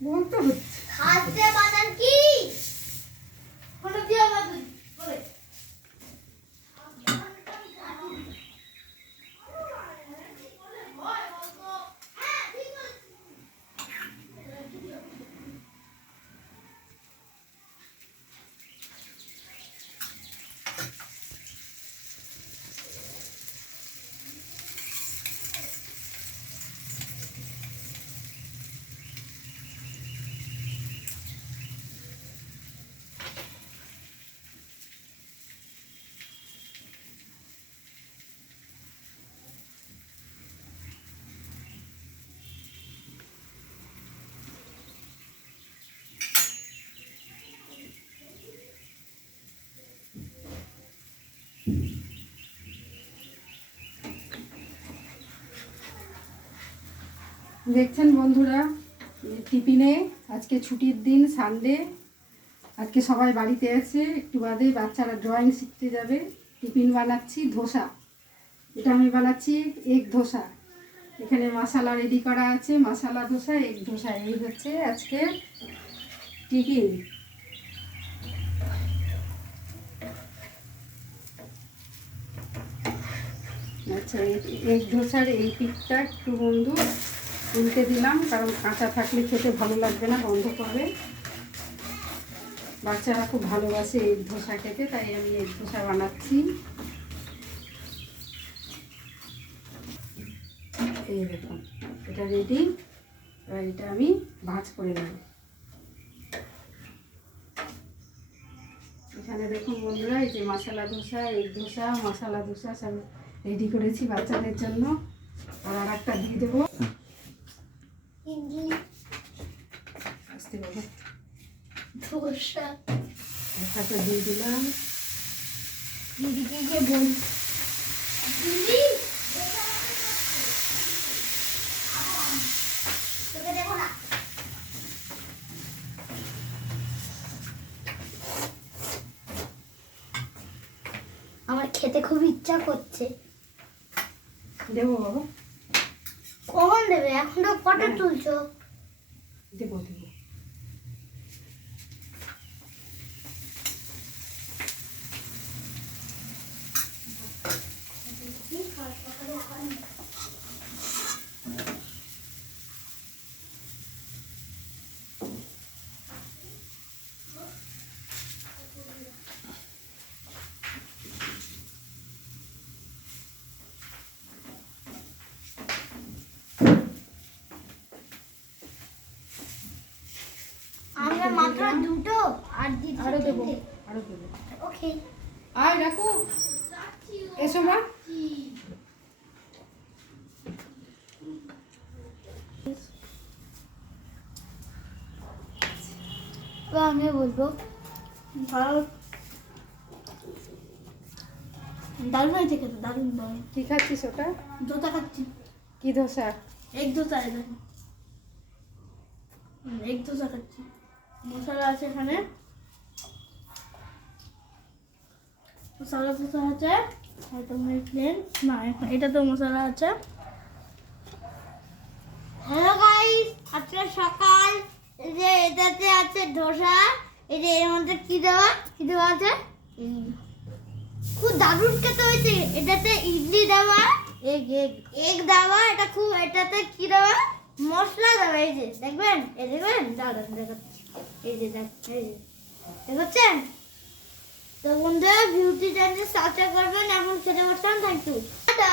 বলতে হচ্ছে খাদ্যে বানান কি কোন দিয়া বাদু বলে দেখছেন বন্ধুরা, টিফিনে আজকে ছুটির দিন, সানডে। আজকে সবাই বাড়িতে আছে, একটু বাদে বাচ্চারা ড্রয়িং শিখতে যাবে। টিফিন বানাচ্ছি ধোসা। এটা আমি বানাচ্ছি এগ ধোসা। এখানে মশলা রেডি করা আছে, মশলা ধোসা, এগ ধোসা। এই হচ্ছে আজকে টিফিন। আচ্ছা, এগ ধোসার এই পিঠটা একটু বন্ধু উল্টে দিলাম, কারণ কাঁচা থাকলে খেতে ভালো লাগবে না, গন্ধ করবে। বাচ্চারা খুব ভালোবাসে এগ ধোসা খেতে, তাই আমি এগ ধোসা বানাচ্ছি। এই দেখুন, এটা রেডি। এবার এটা আমি ভাঁজ করে নেব। এখানে দেখুন বন্ধুরা, এই যে মশলা ধোসা, এগ ধোসা, মশলা ধোসা সব রেডি করেছি বাচ্চাদের জন্য। আর একটা দিয়ে দেবো, আসতে বাবা, ধোসা একটা দিয়ে দিলাম। দিদিকে গিয়ে বল দিদি তোকে দেখো না আমার খেতে খুব ইচ্ছা করছে। দেবো বাবা, কখন দেবে? এখন তো ফটো তুলছো। দেবো দেবো। আমরা মাত্র দুটো আর দিদি আরো দেবো, আরো দেবো। ওকে আয় রাখো, এসো মা। আমি বলবো ভালো দারুণ হয়েছে খেতে, দারুণ দারুণ। কি খাচ্ছিস ওটা? দোসা খাচ্ছি। কি ধোসা? এক দোসা এক দোসা খাচ্ছি। মশলা আছে এখানে, মশলা দোসা আছে, হয়তো প্লেন না, এটা তো মশলা আছে। হ্যালো গাইস, আজকে সকাল। এই যে এটাতে আছে ধোসা, এই যে এর মধ্যে কি দেওয়া আছে, খুব দারুণ খেতে হয়েছে। এটাতে ইডলি দেওয়া, এগ দেওয়া, এটা খুব, এটাতে কি দেওয়া, মশলা দেওয়া। এই যে দেখবেন, এই দেখবেন, দাঁড়ান দেখাচ্ছি। এই যে দেখছেন তো বন্ধুরা, বিউটি চ্যানেল সাবস্ক্রাইব করবেন। এখন খেতে বসলাম। Thank you, tata.